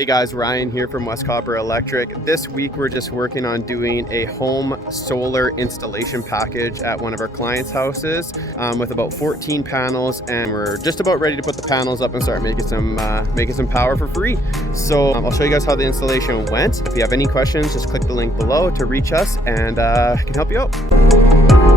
Hey guys, Ryan here from West Copper Electric. This week we're just working on doing a home solar installation package at one of our clients' houses with about 14 panels, and we're just about ready to put the panels up and start making some power for free. So I'll show you guys how the installation went. If you have any questions, just click the link below to reach us, and I can help you out.